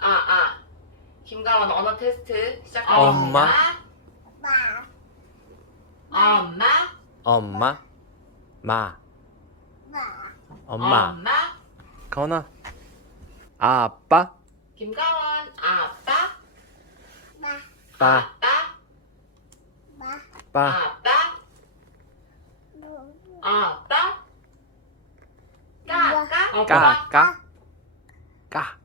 아, 아. 김가원 언어 테스트 시작하겠습니다. 엄마. 엄마. 엄마 마 엄마 엄마. 가온아 아빠 김가원 아빠. 빠 아빠. 빠 아빠. 아빠. 까까. 어, 봐봐. 까까 까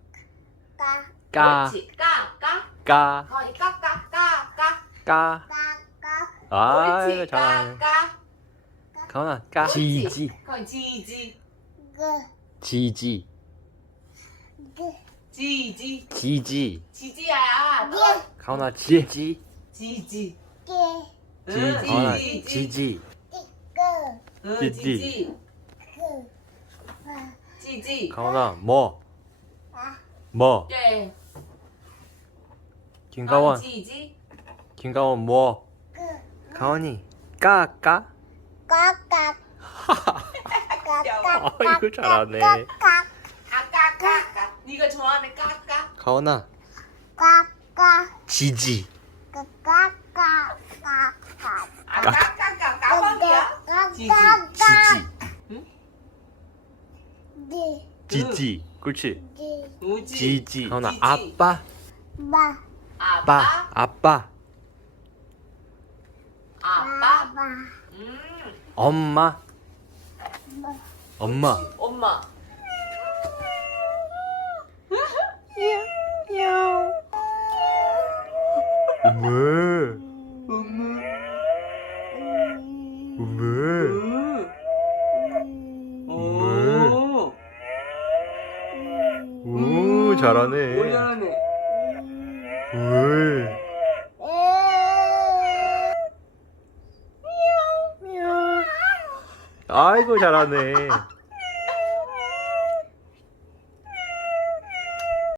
까, 그렇지. 까 까. 까, 거의 까까 까 까. 까. 아, 이거 옳지. 잘하네. 까까. 가온아, 까. 지지, 거의 지지. 지지, 지지. 지지. 지지야. 너 가온아, 지지, 지 지. 지, 응, 가온아, 지지. 지지. 응, 지지. 지지. 지지. 가온아, 뭐, 뭐. 네. 김가원, 어, 지지. 김가원, 뭐. 가온이, 까, 까. 아, 이거 잘하네. 까까까까. 네가 좋아하는 까까. 가온아, 지지. 아, 까까까 까방이야. 지지. 지지. 지지. 그렇지. 우지. 지지. 가온아, 지지. 아빠, 아빠. 빠, 아빠. 아빠. 음. 엄마, 엄마. 엄마. 왜? 엄마. 왜? 오. 오, 잘하네. 오, 잘하네. 왜? 아이고 잘하네.